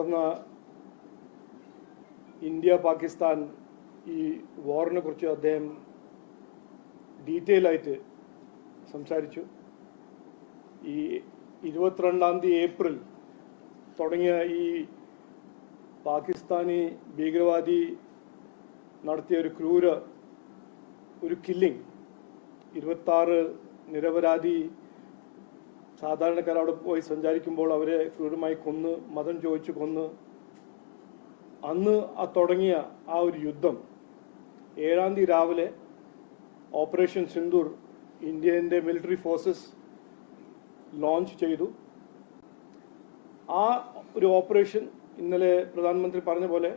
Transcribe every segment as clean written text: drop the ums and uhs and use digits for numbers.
നടന്ന ഇന്ത്യ പാകിസ്ഥാൻ ഈ വാറിനെ കുറിച്ച് അദ്ദേഹം ഡീറ്റെയിൽ ആയിട്ട് സംസാരിച്ചു. ഈ 22 ഏപ്രിൽ തുടങ്ങിയ ഈ പാകിസ്ഥാനി ഭീകരവാദി നടത്തിയ ഒരു കില്ലിംഗ്, 26 നിരപരാധി സാധാരണക്കാർ അവിടെ പോയി സഞ്ചരിക്കുമ്പോൾ അവരെ ക്രൂരമായി കൊന്ന്, മതം ചോദിച്ചു കൊന്ന്, അന്ന് തുടങ്ങിയ ആ ഒരു യുദ്ധം 7-ാം തീയതി രാവിലെ ഓപ്പറേഷൻ സിന്ദൂർ ഇന്ത്യൻ്റെ മിലിറ്ററി ഫോഴ്സസ് ലോഞ്ച് ചെയ്തു. ആ ഒരു ഓപ്പറേഷൻ ഇന്നലെ പ്രധാനമന്ത്രി പറഞ്ഞ പോലെ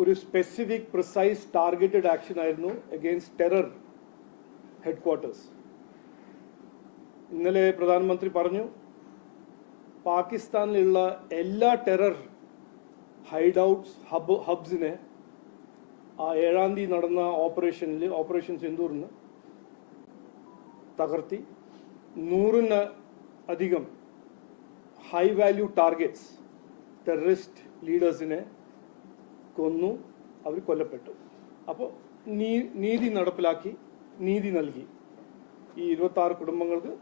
ഒരു സ്പെസിഫിക് പ്രിസൈസ് ടാർഗറ്റഡ് ആക്ഷൻ ആയിരുന്നു അഗെയിൻസ്റ്റ് ടെറർ ഹെഡ്ക്വാർട്ടേഴ്സ്. ഇന്നലെ പ്രധാനമന്ത്രി പറഞ്ഞു പാകിസ്ഥാനിലുള്ള എല്ലാ ടെറർ ഹൈഡ് ഔട്ട്സ് ഹബ്സിനെ ആ 7-ാം തീയതി നടന്ന ഓപ്പറേഷൻ സിന്ദൂറിന് തകർത്തി. 100-ന് അധികം ഹൈ വാല്യൂ ടാർഗറ്റ്സ് ടെററിസ്റ്റ് ലീഡേഴ്സിനെ കൊന്നു, അവർ കൊല്ലപ്പെട്ടു. അപ്പോൾ നീതി നടപ്പിലാക്കി, നീതി നൽകി ഈ 26 കുടുംബങ്ങൾക്ക്.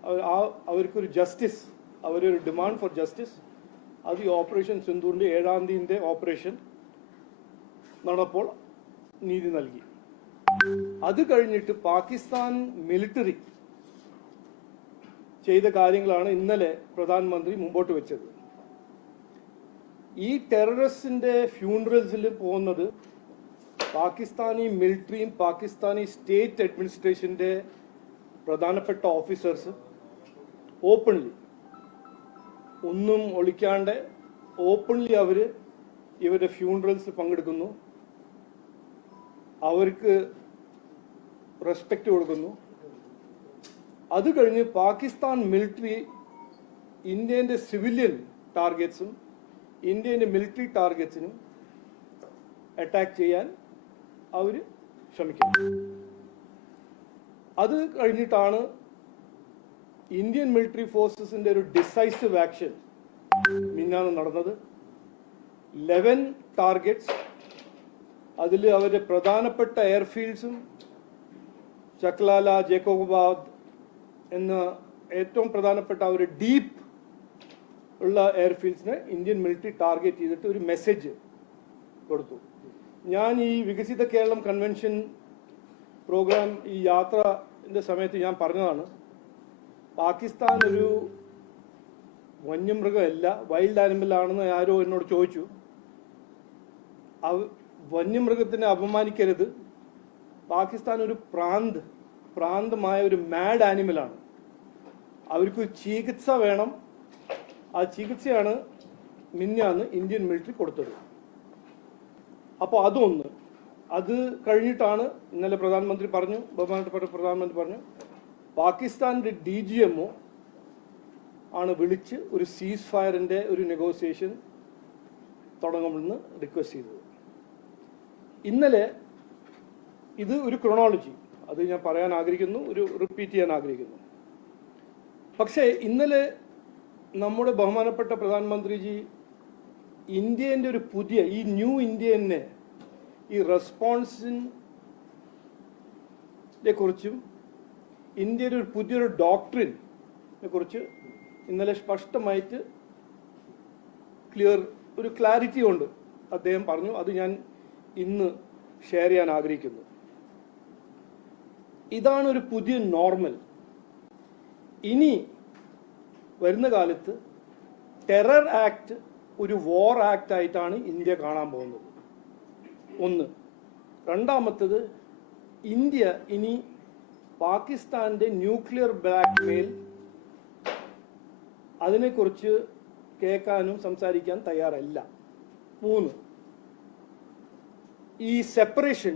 അവർക്കൊരു ജസ്റ്റിസ്, അവരൊരു ഡിമാൻഡ് ഫോർ ജസ്റ്റിസ്, അത് ഈ ഓപ്പറേഷൻ സിന്ദൂറിൻ്റെ 7-ാം തീയതിൻ്റെ ഓപ്പറേഷൻ നടപ്പോൾ നീതി നൽകി. അത് കഴിഞ്ഞിട്ട് പാകിസ്ഥാൻ മിലിറ്ററി ചെയ്ത കാര്യങ്ങളാണ് ഇന്നലെ പ്രധാനമന്ത്രി മുമ്പോട്ട് വെച്ചത്. ഈ ടെററിസ്റ്റിന്റെ ഫ്യൂണറൽസിൽ പോകുന്നത് പാകിസ്ഥാനി മിലിറ്ററിയും പാകിസ്ഥാനി സ്റ്റേറ്റ് അഡ്മിനിസ്ട്രേഷന്റെ പ്രധാനപ്പെട്ട ഓഫീസേഴ്സ് ഓപ്പൺലി, ഒന്നും ഒളിക്കാണ്ട് ഓപ്പൺലി അവർ ഇവരുടെ ഫ്യൂണറൽസിൽ പങ്കെടുക്കുന്നു, അവർക്ക് റെസ്പെക്റ്റ് കൊടുക്കുന്നു. അത് കഴിഞ്ഞ് പാകിസ്ഥാൻ മിലിറ്ററി ഇന്ത്യൻ്റെ സിവിലിയൻ ടാർഗറ്റ്സും ഇന്ത്യൻ്റെ മിലിറ്ററി ടാർഗറ്റ്സിനും അറ്റാക്ക് ചെയ്യാൻ അവർ ശ്രമിക്കുന്നു. അത് കഴിഞ്ഞിട്ടാണ് ഇന്ത്യൻ മിലിറ്ററി ഫോഴ്സസിൻ്റെ ഒരു ഡിസൈസീവ് ആക്ഷൻ മിന്നാണ് നടന്നത്. 11 ടാർഗറ്റ്സ്, അതിൽ അവരുടെ പ്രധാനപ്പെട്ട എയർഫീൽഡ്സും ചക്ലാല, ജേക്കോബാദ് എന്ന ഏറ്റവും പ്രധാനപ്പെട്ട ഒരു ഡീപ്പ് ഉള്ള എയർഫീൽഡ്സിനെ ഇന്ത്യൻ മിലിറ്ററി ടാർഗറ്റ് ചെയ്തിട്ട് ഒരു മെസ്സേജ് കൊടുത്തു. ഞാൻ ഈ വികസിത കേരളം കൺവെൻഷൻ പ്രോഗ്രാം ഈ യാത്രയുടെ സമയത്ത് ഞാൻ പറഞ്ഞതാണ്, പാകിസ്ഥാൻ ഒരു വന്യമൃഗമല്ല, വൈൽഡ് ആനിമൽ ആണെന്ന് ആരോ എന്നോട് ചോദിച്ചു. വന്യമൃഗത്തിനെ അപമാനിക്കരുത്, പാകിസ്ഥാൻ ഒരു പ്രാന്തമായ ഒരു മാഡ് ആനിമലാണ്. അവർക്ക് ചികിത്സ വേണം. ആ ചികിത്സയാണ് മിന്നാന്ന് ഇന്ത്യൻ മിലിറ്ററി കൊടുത്തത്. അപ്പോൾ അതൊന്ന്. അത് കഴിഞ്ഞിട്ടാണ് ഇന്നലെ ബഹുമാനപ്പെട്ട പ്രധാനമന്ത്രി പറഞ്ഞു പാകിസ്ഥാൻ്റെ DGMO ആണ് വിളിച്ച് ഒരു സീസ് ഫയറിൻ്റെ ഒരു നെഗോസിയേഷൻ തുടങ്ങുമെന്ന് റിക്വസ്റ്റ് ചെയ്തത്. ഇന്നലെ ഇത് ഒരു ക്രോണോളജി, അത് ഞാൻ പറയാൻ ആഗ്രഹിക്കുന്നു, റിപ്പീറ്റ് ചെയ്യാൻ ആഗ്രഹിക്കുന്നു. പക്ഷേ ഇന്നലെ നമ്മുടെ ബഹുമാനപ്പെട്ട പ്രധാനമന്ത്രിജി ഇന്ത്യൻ്റെ ഒരു പുതിയ ഈ ന്യൂ ഇന്ത്യനെ ഈ റെസ്പോൺസിനെ കുറിച്ചും ഇന്ത്യയുടെ ഒരു പുതിയൊരു ഡോക്ട്രിനെ കുറിച്ച് ഇന്നലെ സ്പഷ്ടമായിട്ട് ഒരു ക്ലാരിറ്റി കൊണ്ട് അദ്ദേഹം പറഞ്ഞു. അത് ഞാൻ ഇന്ന് ഷെയർ ചെയ്യാൻ ആഗ്രഹിക്കുന്നു. ഇതാണ് ഒരു പുതിയ നോർമൽ. ഇനി വരുന്ന കാലത്ത് ടെറർ ആക്ട് ഒരു വാർ ആക്ട് ആയിട്ടാണ് ഇന്ത്യ കാണാൻ പോകുന്നത്. ഒന്ന്. രണ്ടാമത്തത്, ഇന്ത്യ ഇനി പാകിസ്ഥാന്റെ ന്യൂക്ലിയർ ബ്ലാക്ക്മെയിൽ അതിനെക്കുറിച്ച് കേൾക്കാനും സംസാരിക്കാൻ തയ്യാറല്ല. 3. ഈ സെപ്പറേഷൻ,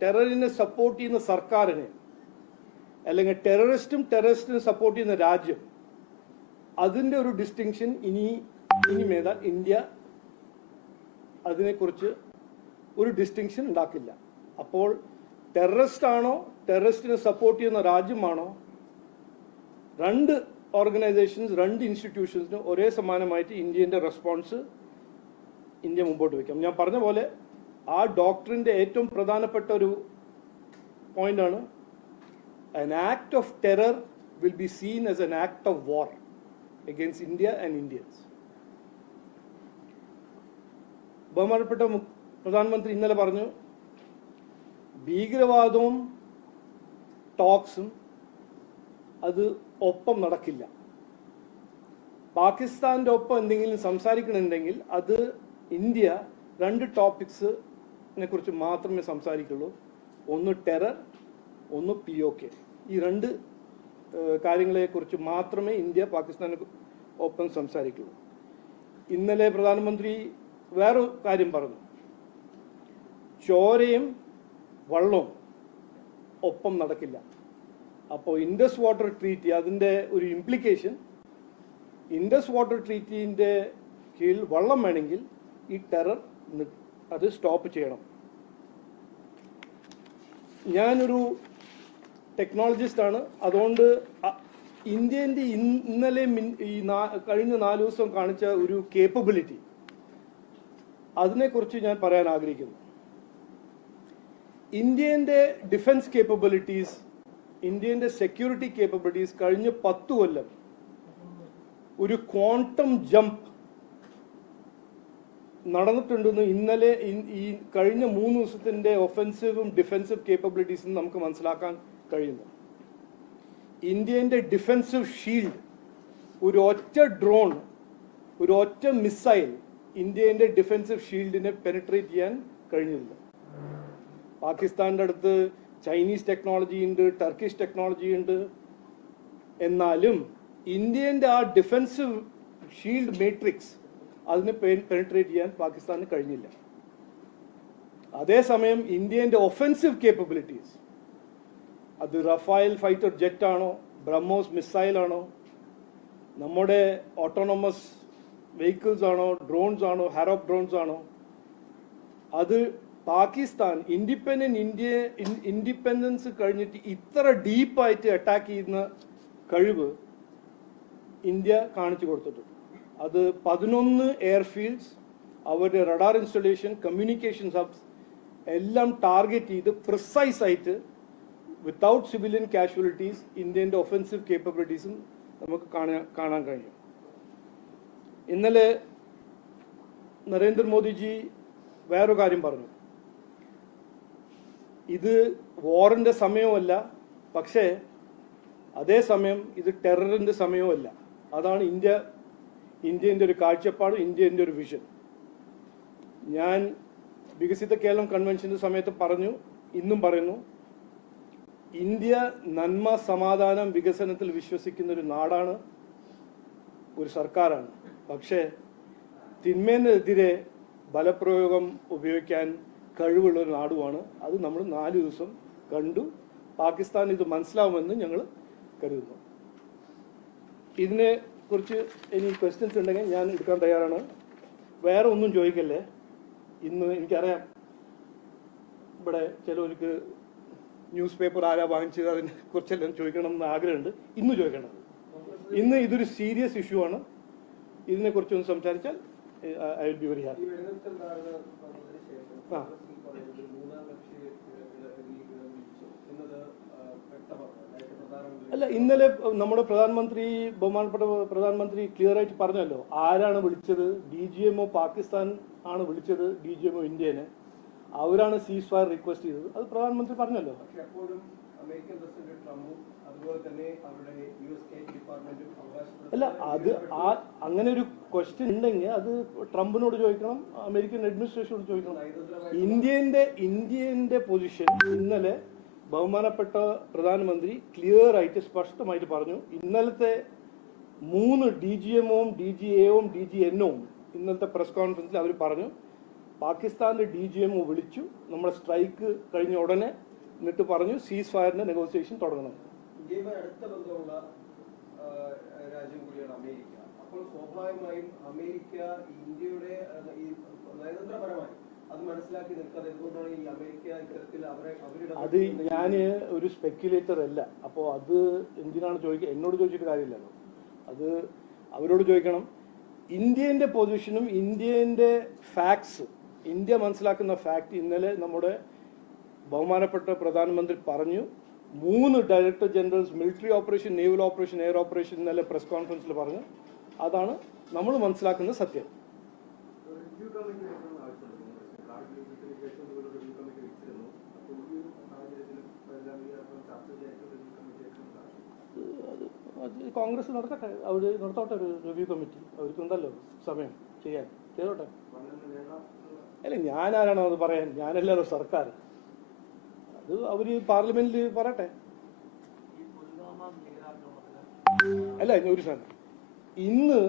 ടെററിനെ സപ്പോർട്ട് ചെയ്യുന്ന സർക്കാരിനെ അല്ലെങ്കിൽ ടെററിസ്റ്റിനെ സപ്പോർട്ട് ചെയ്യുന്ന രാജ്യം, അതിൻ്റെ ഒരു ഡിസ്റ്റിങ്ഷൻ ഇനി മേല ഇന്ത്യ അതിനെക്കുറിച്ച് ഒരു ഡിസ്റ്റിങ്ഷൻ ഉണ്ടാക്കില്ല. അപ്പോൾ ടെററിസ്റ്റ് ആണോ ടെററിസ്റ്റിനെ സപ്പോർട്ട് ചെയ്യുന്ന രാജ്യമാണോ, രണ്ട് ഓർഗനൈസേഷൻസ്, രണ്ട് ഇൻസ്റ്റിറ്റ്യൂഷൻസിനും ഒരേ സമാനമായിട്ട് ഇന്ത്യൻ്റെ റെസ്പോൺസ് ഇന്ത്യ മുമ്പോട്ട് വയ്ക്കാം. ഞാൻ പറഞ്ഞ പോലെ ആ ഡോക്ടറിൻ്റെ ഏറ്റവും പ്രധാനപ്പെട്ട ഒരു പോയിന്റാണ്, an act of terror will be seen as an act of war against India and Indians. ബഹുമാനപ്പെട്ട പ്രധാനമന്ത്രി ഇന്നലെ പറഞ്ഞു, ഭീകരവാദവും ടോക്സും അത് ഒപ്പം നടക്കില്ല. പാകിസ്ഥാൻ്റെ ഒപ്പം എന്തെങ്കിലും സംസാരിക്കണമെന്നുണ്ടെങ്കിൽ അത് ഇന്ത്യ രണ്ട് ടോപ്പിക്സിനെ കുറിച്ച് മാത്രമേ സംസാരിക്കുള്ളൂ. ഒന്ന് ടെറർ, ഒന്ന് POK. ഈ രണ്ട് കാര്യങ്ങളെക്കുറിച്ച് മാത്രമേ ഇന്ത്യ പാകിസ്ഥാന് ഒപ്പം സംസാരിക്കുള്ളൂ. ഇന്നലെ പ്രധാനമന്ത്രി വേറൊരു കാര്യം പറഞ്ഞു, ചോരയും വള്ളവും ഒപ്പം നടക്കില്ല. അപ്പോൾ ഇൻഡസ് വാട്ടർ ട്രീറ്റി, അതിൻ്റെ ഒരു ഇംപ്ലിക്കേഷൻ, ഇൻഡസ് വാട്ടർ ട്രീറ്റിൻ്റെ കീഴിൽ വള്ളം വേണമെങ്കിൽ ഈ ടെറർ അത് സ്റ്റോപ്പ് ചെയ്യണം. ഞാനൊരു ടെക്നോളജിസ്റ്റാണ്, അതുകൊണ്ട് ഇന്ത്യൻ്റെ ഇന്നലെ ഈ കഴിഞ്ഞ 4 ദിവസം കാണിച്ച ഒരു കേപ്പബിലിറ്റി, അതിനെക്കുറിച്ച് ഞാൻ പറയാൻ ആഗ്രഹിക്കുന്നു. ഇന്ത്യൻ്റെ ഡിഫൻസ് കേപ്പബിലിറ്റീസ്, ഇന്ത്യൻ്റെ സെക്യൂരിറ്റി കേപ്പബിലിറ്റീസ് കഴിഞ്ഞ 10 കൊല്ലം ഒരു ക്വാണ്ടം ജമ്പ് നടന്നിട്ടുണ്ടെന്ന് ഇന്നലെ ഈ കഴിഞ്ഞ 3 ദിവസത്തിൻ്റെ ഒഫൻസീവും ഡിഫൻസീവ് കേപ്പബിലിറ്റീസും നമുക്ക് മനസ്സിലാക്കാൻ കഴിയുന്നു. ഇന്ത്യൻ്റെ ഡിഫൻസീവ് ഷീൽഡ്, ഒരു ഒറ്റ ഡ്രോൺ, ഒരു ഒറ്റ മിസൈൽ ഇന്ത്യൻ്റെ ഡിഫൻസീവ് ഷീൽഡിനെ പെനിട്രേറ്റ് ചെയ്യാൻ കഴിഞ്ഞില്ല. പാകിസ്ഥാൻ്റെ അടുത്ത് ചൈനീസ് ടെക്നോളജി ഉണ്ട്, ടർക്കിഷ് ടെക്നോളജി ഉണ്ട്. എന്നാലും ഇന്ത്യൻ്റെ ആ ഡിഫൻസീവ് ഷീൽഡ് മാട്രിക്സ് അതിനെ പെനിട്രേറ്റ് ചെയ്യാൻ പാകിസ്ഥാന് കഴിഞ്ഞില്ല. അതേസമയം ഇന്ത്യൻ്റെ ഒഫൻസീവ് കേപ്പബിലിറ്റീസ്, അത് റഫായൽ ഫൈറ്റർ ജെറ്റ് ആണോ, ബ്രഹ്മോസ് മിസൈലാണോ, നമ്മുടെ ഓട്ടോണമസ് വെഹിക്കിൾസ് ആണോ, ഡ്രോൺസ് ആണോ, ഹാരോപ്പ് ഡ്രോൺസ് ആണോ, അത് പാകിസ്ഥാൻ ഇൻഡിപെൻഡൻസ് കഴിഞ്ഞിട്ട് ഇത്ര ഡീപ്പായിട്ട് അറ്റാക്ക് ചെയ്യുന്ന കഴിവ് ഇന്ത്യ കാണിച്ചു കൊടുത്തിട്ടുണ്ട്. അത് 11 എയർഫീൽഡ്സ്, അവരുടെ റഡാർ ഇൻസ്റ്റലേഷൻ, കമ്മ്യൂണിക്കേഷൻ ഹബ്സ് എല്ലാം ടാർഗറ്റ് ചെയ്ത് പ്രിസൈസ് ആയിട്ട് വിത്തൗട്ട് സിവിലിയൻ കാഷ്വാലിറ്റീസ് ഇന്ത്യൻ്റെ ഒഫൻസീവ് കേപ്പബിലിറ്റീസും നമുക്ക് കാണാൻ കഴിയും. ഇന്നലെ നരേന്ദ്രമോദിജി വേറൊരു കാര്യം പറഞ്ഞു, ഇത് വാറിൻ്റെ സമയമല്ല, പക്ഷേ അതേസമയം ഇത് ടെററിൻ്റെ സമയവുമല്ല. അതാണ് ഇന്ത്യൻ്റെ ഒരു കാഴ്ചപ്പാട്, ഇന്ത്യൻ്റെ ഒരു വിഷൻ. ഞാൻ വികസിത കേരളം കൺവെൻഷൻ്റെ സമയത്ത് പറഞ്ഞു, ഇന്നും പറയുന്നു, ഇന്ത്യ നന്മ, സമാധാനം, വികസനത്തിൽ വിശ്വസിക്കുന്ന ഒരു നാടാണ്, ഒരു സർക്കാരാണ്. പക്ഷേ തിന്മേനെതിരെ ബലപ്രയോഗം ഉപയോഗിക്കാൻ കഴിവുള്ള ഒരു നാടുമാണ്. അത് നമ്മൾ 4 ദിവസം കണ്ടു. പാകിസ്ഥാൻ ഇത് മനസ്സിലാവുമെന്ന് ഞങ്ങൾ കരുതുന്നു. ഇതിനെ കുറിച്ച് ഇനി ക്വസ്റ്റ്യൻസ് ഉണ്ടെങ്കിൽ ഞാൻ എടുക്കാൻ തയ്യാറാണ്. വേറെ ഒന്നും ചോദിക്കല്ലേ. ഇന്ന് എനിക്കറിയാം ഇവിടെ ചിലവർക്ക് ന്യൂസ് പേപ്പർ ആരാ വാങ്ങിച്ചത്, അതിനെ കുറിച്ചെല്ലാം ചോദിക്കണം എന്ന് ആഗ്രഹമുണ്ട്. ഇന്ന് ചോദിക്കണം. ഇന്ന് ഇതൊരു സീരിയസ് ഇഷ്യൂ ആണ്. ഇതിനെക്കുറിച്ചൊന്ന് സംസാരിച്ചാൽ I will be very happy. ആ, അല്ല, ഇന്നലെ നമ്മുടെ ബഹുമാനപ്പെട്ട പ്രധാനമന്ത്രി ക്ലിയർ ആയിട്ട് പറഞ്ഞല്ലോ ആരാണ് വിളിച്ചത്. DGMO പാകിസ്ഥാൻ ആണ് വിളിച്ചത്, DGMO ഇന്ത്യനെ. അവരാണ് സീസ് ഫയർ റിക്വസ്റ്റ് ചെയ്തത്. അത് പ്രധാനമന്ത്രി പറഞ്ഞല്ലോ. അല്ല, അത് അങ്ങനെ ഒരു ക്വസ്റ്റ്യൻ ഉണ്ടെങ്കിൽ അത് ട്രംപിനോട് ചോദിക്കണം, അമേരിക്കൻ അഡ്മിനിസ്ട്രേഷനോട് ചോദിക്കണം. ഇന്ത്യന്റെ പൊസിഷൻ ഇന്നലെ ബഹുമാനപ്പെട്ട പ്രധാനമന്ത്രി ക്ലിയർ ആയിട്ട് സ്പഷ്ടമായിട്ട് പറഞ്ഞു. ഇന്നലത്തെ 3 DGMOയും DGAയും DGNOയും ഇന്നലത്തെ പ്രസ് കോൺഫറൻസിൽ അവർ പറഞ്ഞു, പാകിസ്ഥാന്റെ DGMO വിളിച്ചു നമ്മുടെ സ്ട്രൈക്ക് കഴിഞ്ഞ ഉടനെ, എന്നിട്ട് പറഞ്ഞു സീസ് ഫയറിന്റെ നെഗോസിയേഷൻ തുടങ്ങണം. ഇന്ത്യയുമായി അടുത്ത ബന്ധമുള്ള രാജ്യം കൂടിയാണ് അമേരിക്ക. അപ്പോൾ സ്വാഭാവികമായും അമേരിക്ക ഇന്ത്യയുടെ നയതന്ത്രപരമായി അത് മനസ്സിലാക്കി നിൽക്കാതെ എന്തുകൊണ്ടാണ് ഈ അമേരിക്ക ഇത്തരത്തിൽ അത് ഞാൻ ഒരു സ്പെക്യുലേറ്റർ അല്ല. അപ്പോൾ അത് എന്തിനാണ് ചോദിക്കുക, എന്നോട് ചോദിച്ചിട്ട് കാര്യമില്ലല്ലോ. അത് അവരോട് ചോദിക്കണം. ഇന്ത്യൻ്റെ പൊസിഷനും ഇന്ത്യൻ്റെ ഫാക്ട്സ്, ഇന്ത്യ മനസ്സിലാക്കുന്ന ഫാക്ട് ഇന്നലെ നമ്മുടെ ബഹുമാനപ്പെട്ട പ്രധാനമന്ത്രി പറഞ്ഞു. 3 director generals military operation, naval operation, air operation ഇന്നലെ പ്രസ് കോൺഫറൻസിൽ പറഞ്ഞു. അതാണ് നമ്മൾ മനസ്സിലാക്കുന്ന സത്യം. കോൺഗ്രസ് നടക്കട്ടെ, അവർ നടത്തോട്ടെ ഒരു റിവ്യൂ കമ്മിറ്റി. അവർക്കുണ്ടല്ലോ സമയം ചെയ്യാൻ, ചെയ്തോട്ടെ. അല്ല, ഞാനാരാണോ അത് പറയാൻ? ഞാനല്ലല്ലോ സർക്കാർ. അത് അവർ പാർലമെന്റിൽ പറയട്ടെ. അല്ല, ഒരു സാധനം ഇന്ന്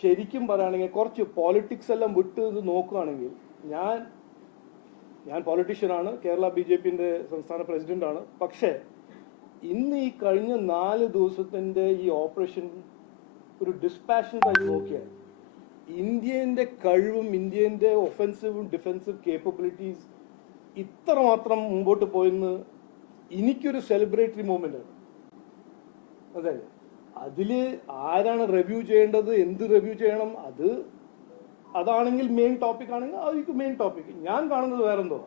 ശരിക്കും പറയുകയാണെങ്കിൽ കുറച്ച് പോളിറ്റിക്സ് എല്ലാം വിട്ട് ഇത് നോക്കുകയാണെങ്കിൽ, ഞാൻ പൊളിറ്റീഷ്യനാണ്, കേരള BJPന്റെ സംസ്ഥാന പ്രസിഡന്റാണ്. പക്ഷേ ഇന്ന് ഈ കഴിഞ്ഞ 4 ദിവസത്തിൻ്റെ ഈ ഓപ്പറേഷൻ ഒരു ഡിസ്പാഷനായി നോക്കിയാൽ ഇന്ത്യൻ്റെ കഴിവും ഇന്ത്യൻ്റെ ഒഫൻസീവും ഡിഫെൻസീവ് കേപ്പബിലിറ്റീസ് ഇത്രമാത്രം മുമ്പോട്ട് പോയെന്ന് എനിക്കൊരു സെലിബ്രേറ്ററി മൂമെന്റ് ആണ്. അതെ, അതിൽ ആരാണ് റിവ്യൂ ചെയ്യേണ്ടത്, എന്ത് റിവ്യൂ ചെയ്യണം, അതാണെങ്കിൽ മെയിൻ ടോപ്പിക് ആണെങ്കിൽ അതൊക്കെ മെയിൻ ടോപ്പിക്. ഞാൻ കാണുന്നത് വേറെന്തോ,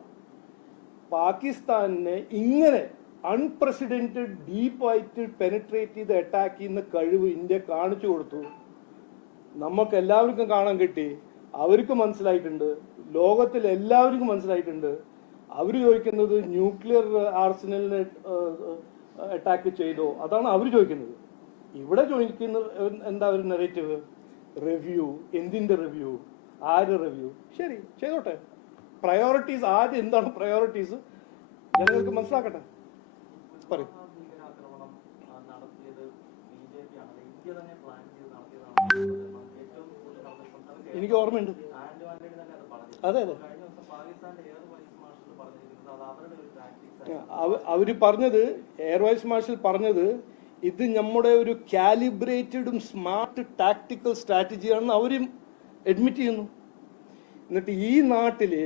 പാകിസ്ഥാനെ ഇങ്ങനെ അൺപ്രസിഡന്റഡ് ഡീപ്പായിട്ട് പെനിട്രേറ്റ് ചെയ്ത് അറ്റാക്ക് ചെയ്യുന്ന കഴിവ് ഇന്ത്യ കാണിച്ചു കൊടുത്തു. നമുക്ക് എല്ലാവർക്കും കാണാൻ കിട്ടി, അവർക്ക് മനസ്സിലായിട്ടുണ്ട്, ലോകത്തിൽ എല്ലാവർക്കും മനസ്സിലായിട്ടുണ്ട്. അവർ ചോദിക്കുന്നത് ന്യൂക്ലിയർ ആർസനലിനെ അറ്റാക്ക് ചെയ്തോ, അതാണ് അവർ ചോദിക്കുന്നത്. ഇവിടെ ചോദിക്കുന്നത് എന്താ ഒരു നെറേറ്റീവ്? റിവ്യൂ. എന്തിന്റെ റിവ്യൂ? ആര് റിവ്യൂ? ശരി, ചെയ്തോട്ടെ. പ്രയോറിറ്റീസ് ആദ്യം എന്താണ് പ്രയോറിറ്റീസ് ജനങ്ങൾക്ക് മനസ്സിലാക്കട്ടെ. പറയും. എനിക്ക് ഓർമ്മയുണ്ട്. അതെ അതെ, അവര് പറഞ്ഞത്, എയർ വൈസ് മാർഷൽ പറഞ്ഞത്, ഇത് നമ്മുടെ ഒരു കാലിബ്രേറ്റഡും സ്മാർട്ട് ടാക്ടിക്കൽ സ്ട്രാറ്റജിയാണെന്ന് അവരും അഡ്മിറ്റ് ചെയ്യുന്നു. എന്നിട്ട് ഈ നാട്ടില്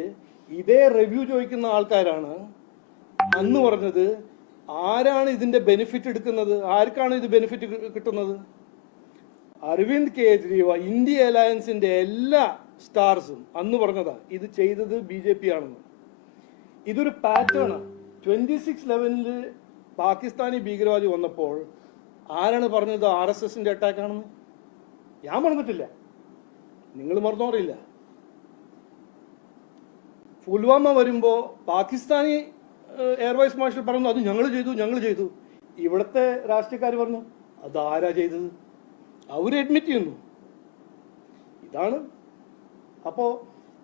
ഇതേ റിവ്യൂ ചോദിക്കുന്ന ആൾക്കാരാണ് അന്ന് പറഞ്ഞത്, ആരാണ് ഇതിന്റെ ബെനിഫിറ്റ് എടുക്കുന്നത്, ആർക്കാണ് ഇത് ബെനിഫിറ്റ് കിട്ടുന്നത്? അരവിന്ദ് കെജ്രിവാൾ, ഇന്ത്യ അലയൻസിന്റെ എല്ലാ സ്റ്റാർസും അന്ന് പറഞ്ഞതാ ഇത് ചെയ്തത് BJP ആണെന്ന്. ഇതൊരു പാറ്റേൺ. 26/11 പാകിസ്ഥാനി ഭീകരവാദി വന്നപ്പോൾ ആരാണ് പറഞ്ഞത് RSSന്റെ അറ്റാക്ക് ആണെന്ന്? ഞാൻ പറഞ്ഞിട്ടില്ല, നിങ്ങൾ മറന്നോറിയില്ല. പുൽവാമ വരുമ്പോ പാകിസ്ഥാനി എയർ വൈസ് മാർഷൽ പറഞ്ഞു അത് ഞങ്ങൾ ചെയ്തു. ഇവിടുത്തെ രാഷ്ട്രീയക്കാർ പറഞ്ഞു അത് ആരാ ചെയ്തത്? അവർ അഡ്മിറ്റ് ചെയ്യുന്നു. ഇതാണ്. അപ്പോൾ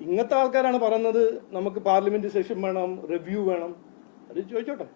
ഇങ്ങനത്തെ ആൾക്കാരാണ് പറയുന്നത് നമുക്ക് പാർലമെന്റ് സെഷൻ വേണം, റിവ്യൂ വേണം. അത് ചോദിച്ചോട്ടെ.